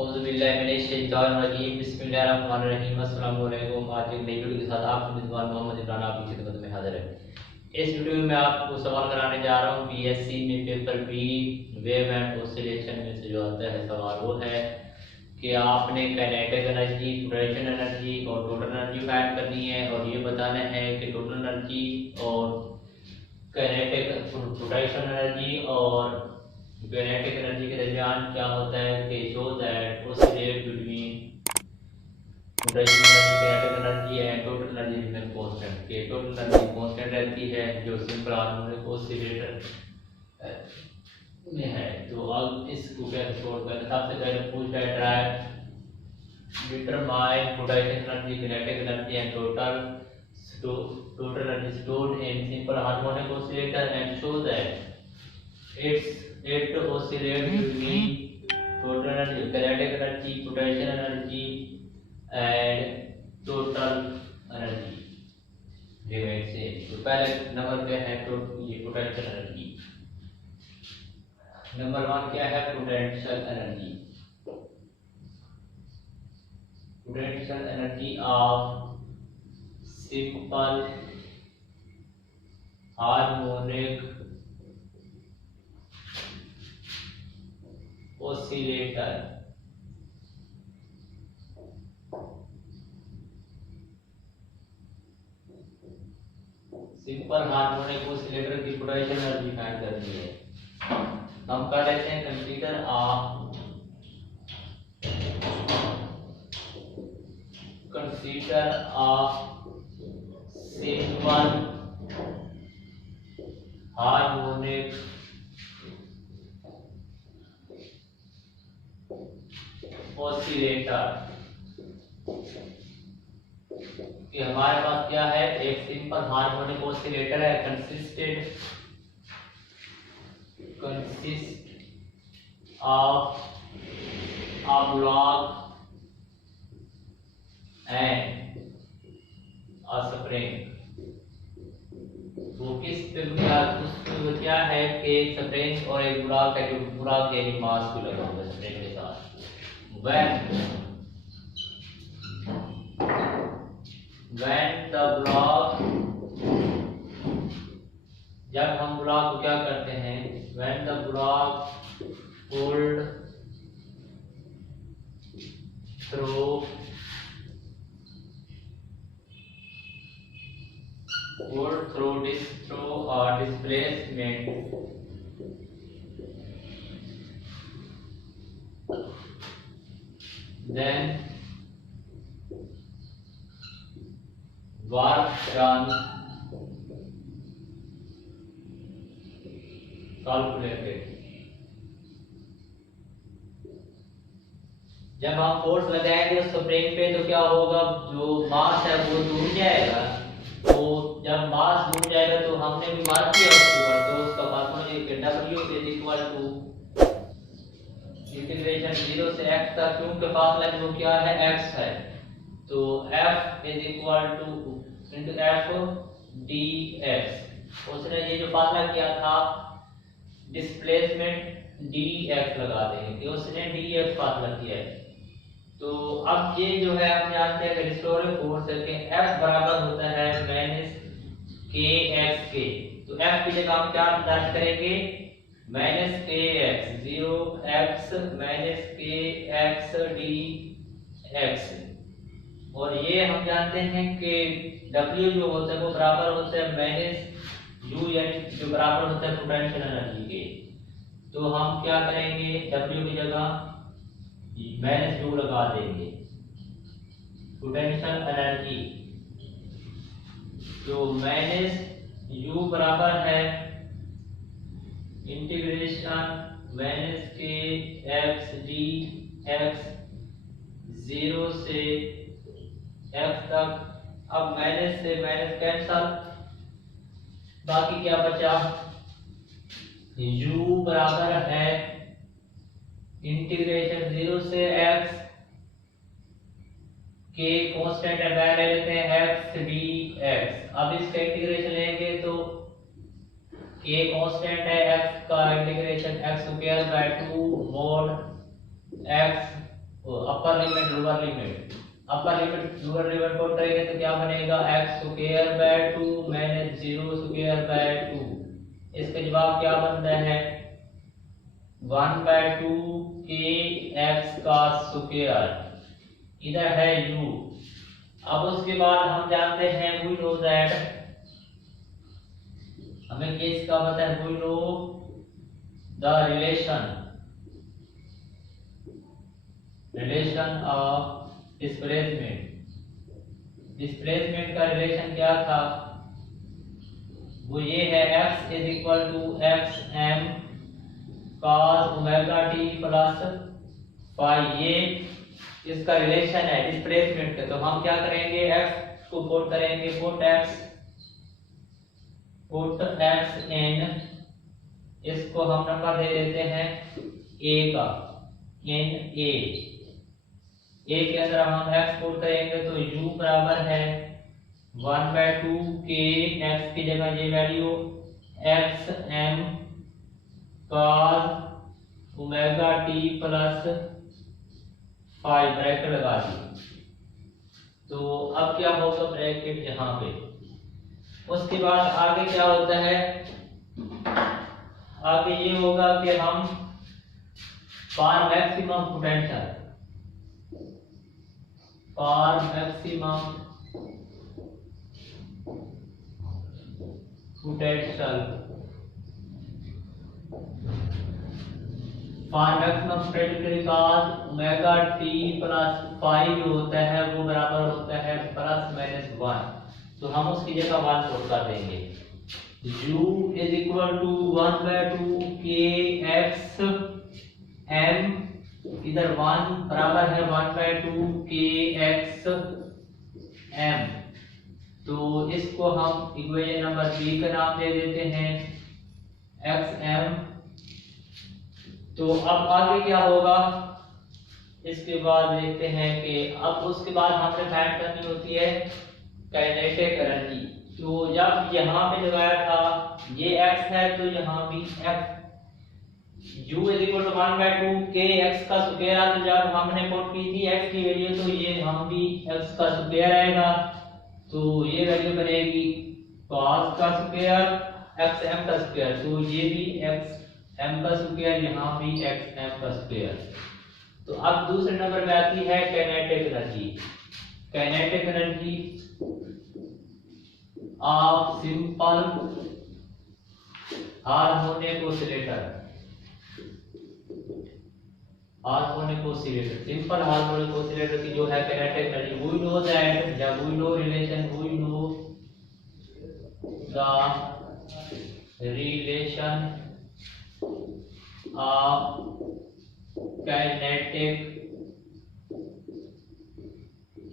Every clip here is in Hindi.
औज़ुबिल्लाहिमिनश्शैतानिर्रजीम बिस्मिल्लाहिर्रहमानिर्रहीम अस्सलाम वालेकुम। आज एक नई वीडियो के साथ आपकी मेज़बान मोहम्मद इमरान आपकी खिदमत में हाज़िर है। इस वीडियो में मैं आपको सवाल कराने जा रहा हूँ बीएससी में paper B wave and oscillation में से जो आता है सवाल वो है कि आपने काइनेटिक एनर्जी, पोटेंशियल एनर्जी और टोटल एनर्जी फाइंड करनी है और ये बताना है कि टोटल एनर्जी और काइनेटिक पोटेंशियल एनर्जी और काइनेटिक एनर्जी के दरमियान क्या होता है कि show that oscillate between potential energy, kinetic energy and total energy remain constant. के टोटल एनर्जी कांस्टेंट रहती है जो सिंपल हार्मोनिक ऑसिलेटर में है। तो अब इसको कैसे सोल्व करें? सबसे पहले पूछा है try determine potential energy, kinetic energy and total energy stored in simple harmonic oscillator and show that it oscillates between total energy, kinetic energy, potential energy and total energy remain same। तो पहले नंबर पे है तो ये पोटेंशियल एनर्जी। नंबर 1 क्या है? Potential energy. Potential energy of simple harmonic oscillator simple harmonic oscillator की पोटेंशियल एनर्जी फाइंड करनी है। हम कर लेते हैं consider of simple harmonic oscillator कि हमारे पास क्या है? एक सिंपल हार्मोनिक ऑसिलेटर है, consist of a block and a spring। वो किस पे क्या है कि एक स्प्रिंग और एक ब्लॉक है, जो ब्लॉक यानी मास को लगा हुआ है स्प्रिंग के साथ। when the block, जब हम ब्लॉक को क्या करते हैं? when the block pulled through displacement then work done calculated। जब हम फोर्स लगाएंगे उस स्प्रिंग पे तो क्या होगा? जो मास है वो टूट जाएगा। तो जब मास टूट जाएगा तो हमने भी बात किया उसके ऊपर, तो उसका फार्मूला ये W is equal to integration 0 से x तक, क्योंकि फासला जो क्या है x है, तो F is equal to into F dx। उसने ये जो फासला किया था डिस्प्लेसमेंट dx लगा देंगे कि उसने dx फासला किया है। तो अब ये जो है हम जानते हैं कि रिस्टोरिंग फोर्स है कि F बराबर होता है माइनस kx के। तो F की जगह हम क्या दर्ज करेंगे? Minus kx 0x minus kx dx। और ये हम जानते हैं कि W जो होता है वो बराबर होता है माइनस u, यानी जो बराबर होता है पोटेंशियल एनर्जी के। तो हम क्या करेंगे? W की जगह माइनस u लगा देंगे। पोटेंशियल एनर्जी तो माइनस u बराबर है इंटीग्रेशन माइनस के x dx 0 से x तक। अब माइनस से माइनस कैंसल, बाकी क्या बचा? u बराबर है इंटीग्रेशन 0 से x के कांस्टेंट है, ले लेते हैं x dx। अब इसका इंटीग्रेशन लेंगे तो k कांस्टेंट है, x का integration x square by 2 mod x upper limit lower limit, upper limit lower limit put करेंगे तो क्या बनेगा x square by 2 minus 0 square by 2। इसका जवाब क्या बनता है 1/2 के x का स्क्वायर, इधर है u। अब उसके बाद हम जानते हैं वी नो दैट, हमें केस का पता है, we know the relation of displacement. Displacement का रिलेशन क्या था, वो ये है x is equal to x m cos omega t plus phi, ये इसका रिलेशन है डिस्प्लेसमेंट का। तो हम क्या करेंगे x को पुट करेंगे, पुट x इन, इसको हम नंबर दे देते हैं a का, इन a के अंदर हम x पुट करेंगे तो u बराबर है 1/2 के x की जगह ये value x m cos omega t plus 5 bracket लगा दी। तो अब क्या होगा ब्रैकेट यहाँ पे, उसके बाद आगे क्या होता है, आगे ये होगा कि हम for maximum potential, for maximum potential, for maximum potential cos omega t plus 5 जो होता है वो बराबर होता है प्लस माइनस 1। तो हम उसकी जगह 1 पुट कर देंगे, u इज इक्वल टू 1/2 के एक्स एम, इधर 1 बराबर है 1/2 के एक्स एम। तो इसको हम इक्वेशन नंबर 3 का नाम दे देते हैं एक्स एम। तो अब आगे क्या होगा, इसके बाद देखते हैं कि अब उसके बाद हमने फाइंड करनी होती है काइनेटिक एनर्जी। तो जब यहाँ पे लगाया था ये x है तो यहाँ भी x, u is equal to 1/2 के x का स्क्वायर, तो जब हमने पुट की थी x की वैल्यू तो ये हम भी x का स्क्वायर आएगा, तो ये वैल्यू बनेगी cos का स्क्वायर x m का स्क्वायर, तो ये भी x m का स्क्वायर, यहाँ भी x m का स्क्वायर। तो अब दूसरे नंबर पे आती है kinetic energy. Kinetic energy of simple harmonic oscillator, harmonic oscillator, simple harmonic oscillator की जो है kinetic energy, we know that, या we know relation, we know the relation of kinetic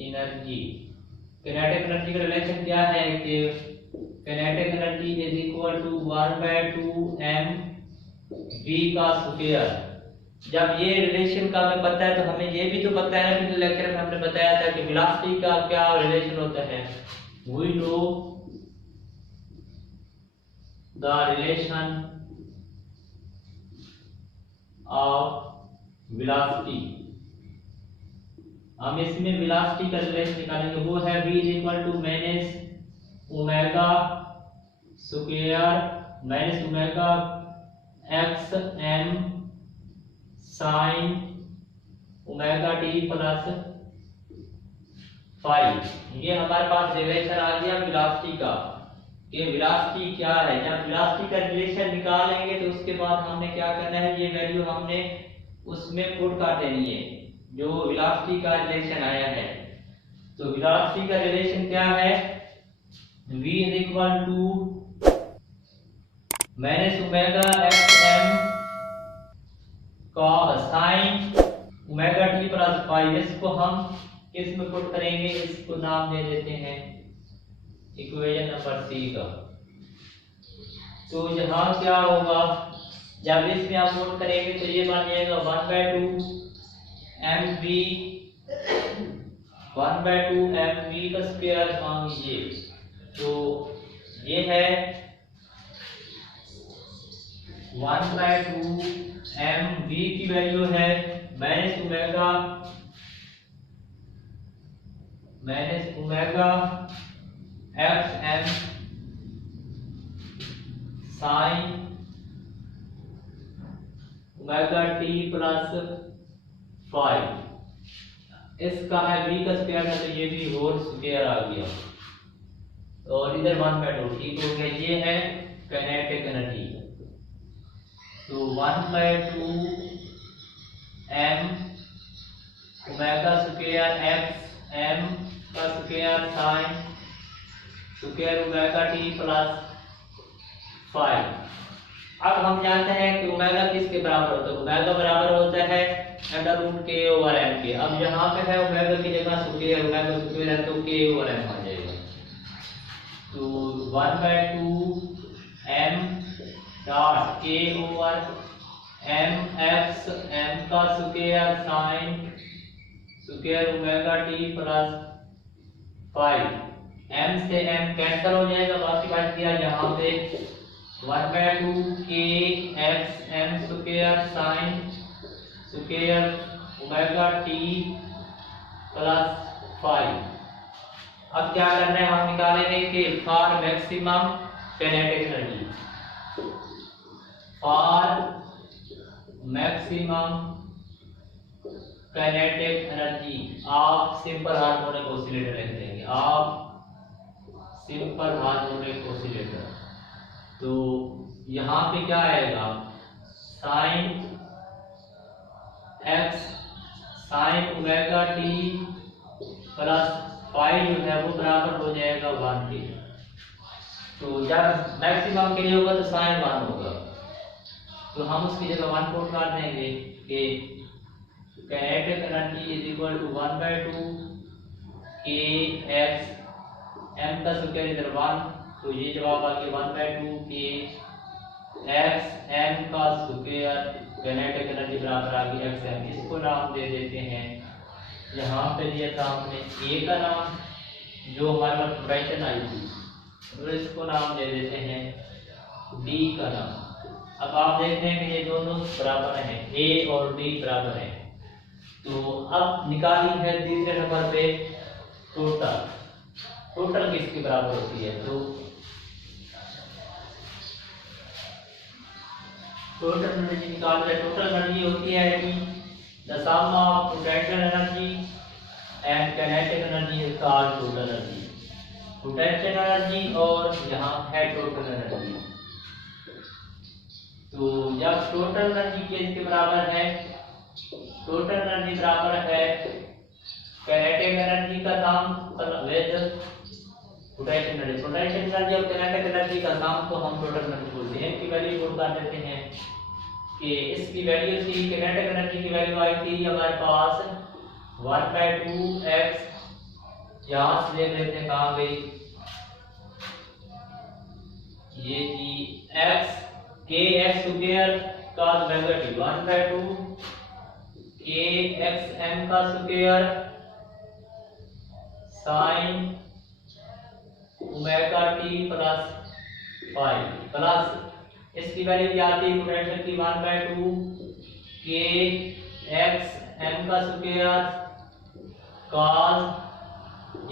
energy. Kinetic energy का रिलेशन क्या है कि kinetic energy is equal to 1/2 m v का स्क्वायर। जब ये रिलेशन का हमें पता है तो हमें ये भी तो पता है, पिछले लेक्चर में हमने बताया था कि वेलोसिटी का क्या रिलेशन होता है, we know the relation of velocity. हम इसमें वेलोसिटी का रिलेशन निकालेंगे, वो है v is equal to minus omega square minus omega x m sine omega t plus 5। ये हमारे पास रिलेशन आ गया वेलोसिटी का, ये वेलोसिटी क्या है। जब वेलोसिटी का रिलेशन निकालेंगे तो उसके बाद हमने क्या करना है, ये वैल्यू हमने उसमें पुट कर देनी है जो वेलोसिटी का रिलेशन आया है। तो वेलोसिटी का रिलेशन क्या है, v is equal to minus omega x m का साइन ओमेगा टी प्लस 5। इसको हम इसमें पुट करेंगे, इसको नाम दे देते हैं इक्वेशन नंबर 3 का। तो यहाँ क्या होगा, जब इसमें आप पुट करेंगे तो ये बन जाएगा 1/2 mv, 1/2 mv का स्क्वायर मांगिए, तो ये है 1/2 mv की वैल्यू है minus omega minus omega x m sine omega t plus 5। इसका है v का स्क्वायर है तो ये भी होल स्क्वायर आ गया और इधर 1/2 ठीक हो गया। ये है काइनेटिक एनर्जी। तो 1/2 m omega square x m का square sine square omega t plus 5। अब हम जानते हैं कि ओमेगा किसके बराबर होता है। ओमेगा बराबर होता है under root k over m के। अब यहाँ पे है ओमेगा की जगह स्क्वायर, ओमेगा स्क्वायर है तो k ओवर m आ जाएगा। तो 1/2 m dot k over m x m का square sine square omega t plus 5। m से m कैंसिल हो जाएगा, बाकी बच गया यहाँ पे 1/2 k x m square sine square omega t plus 5। अब क्या करना है, हम निकालेंगे कि for maximum kinetic energy, for maximum kinetic energy आप सिंपल हार्मोनिक ऑसिलेटर लिख देंगे। आप सिंपल हार्मोनिक ऑसिलेटर, तो यहाँ पे क्या आएगा sine x sign omega t plus 5 जो है वो बराबर हो जाएगा 1 के। तो जब मैक्सिमम के लिए होगा तो साइन 1 होगा, तो हम उसकी जगह 1 पुट कर देंगे कि kinetic energy is equal to 1/2 k x m का स्क्वायर इधर 1, तो ये जवाब आ गया 1/2 k x m का स्क्वायर काइनेटिक एनर्जी बराबर आ गई x m। इसको नाम दे देते हैं, यहाँ पे दिया था हमने a का नाम जो हमारे पास पोटेंशियल आई थी, और इसको नाम दे देते हैं d का नाम। अब आप देखते हैं कि ये दोनों बराबर हैं, a और d बराबर हैं। तो अब निकाली है तीसरे नंबर पे टोटल। टोटल किसके बराबर होती है, तो टोटल एनर्जी निकाल रहे। टोटल एनर्जी होती है कि the sum of potential energy and kinetic energy is called total energy. Potential energy और यहाँ है टोटल एनर्जी। तो जब टोटल एनर्जी किसके बराबर है, टोटल एनर्जी बराबर है काइनेटिक एनर्जी का sum with potential energy. Potential energy और काइनेटिक एनर्जी का सम को हम टोटल एनर्जी बोलते हैं। इनकी वैल्यू पुट कर देते हैं कि इसकी वैल्यू थी, काइनेटिक एनर्जी की वैल्यू आई थी हमारे पास 1/2 x, यहाँ से देख लेते हैं कहाँ गई, ये थी x k x स्क्वायर का omega t 1/2 k x m का square sine omega t plus 5 plus इसकी वैल्यू क्या आती है पोटेंशियल की 1/2 k x m का स्क्वायर cos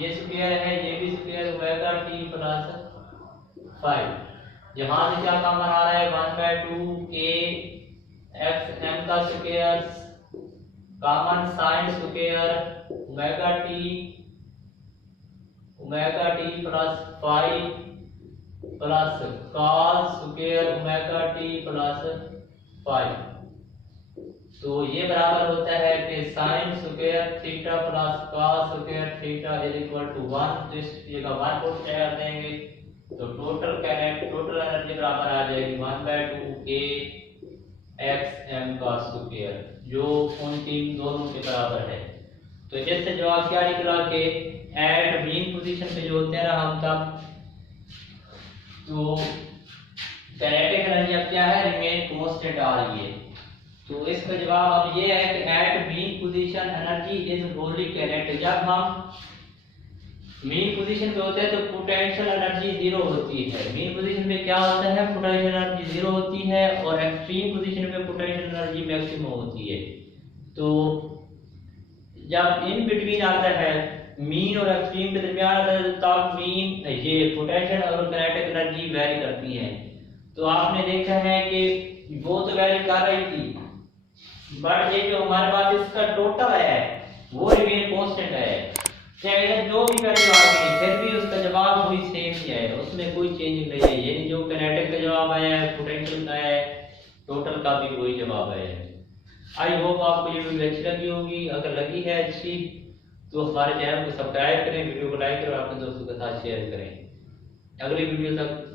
ये स्क्वायर है ये भी स्क्वायर ओमेगा t प्लस 5। यहाँ से क्या कॉमन आ रहा है 1/2 k x m का square common sine square omega t plus 5 plus cos square omega t plus 5। तो ये बराबर होता है कि sine square theta plus cos square theta is equal to 1। तो इस जगह 1 पुट कर देंगे तो टोटल एनर्जी बराबर आ जाएगी 1/2 k x m का स्क्वायर, जो उन तीन दोनों के बराबर है। तो इससे जवाब क्या निकला कि एट मीन पोजीशन पे जो होते हैं ना हम तब, तो काइनेटिक एनर्जी अब क्या है रिमेन कांस्टेंट आ रही है। तो इसका जवाब अब ये है कि at mean position energy is wholly kinetic. जब हम मीन पोजीशन पे होते हैं तो पोटेंशियल एनर्जी जीरो होती है। मीन पोजीशन पे क्या होता है पोटेंशियल एनर्जी जीरो होती है और एक्सट्रीम पोजीशन पे पोटेंशियल एनर्जी मैक्सिमम होती है। तो जब इन बिटवीन आता है मीन और एक्सट्रीम के दरमियान मीन ये पोटेंशियल और काइनेटिक एनर्जी वेरी करती है। तो आपने देखा है कि वो तो वेरी कर रही थी, बट ये जो हमारे पास इसका टोटल है वो रिमेन कांस्टेंट है। चाहे जो भी वैल्यू आ गई फिर भी उसका जवाब वही सेम ही है, उसमें कोई चेंजिंग नहीं है। यानी जो काइनेटिक का जवाब आया है, पोटेंशियल का है, टोटल का भी वही जवाब आया है। आई होप आपको ये वीडियो अच्छी लगी होगी। अगर लगी है अच्छी तो हमारे चैनल को सब्सक्राइब करें, वीडियो को लाइक करें और अपने दोस्तों के साथ शेयर करें। अगली वीडियो तक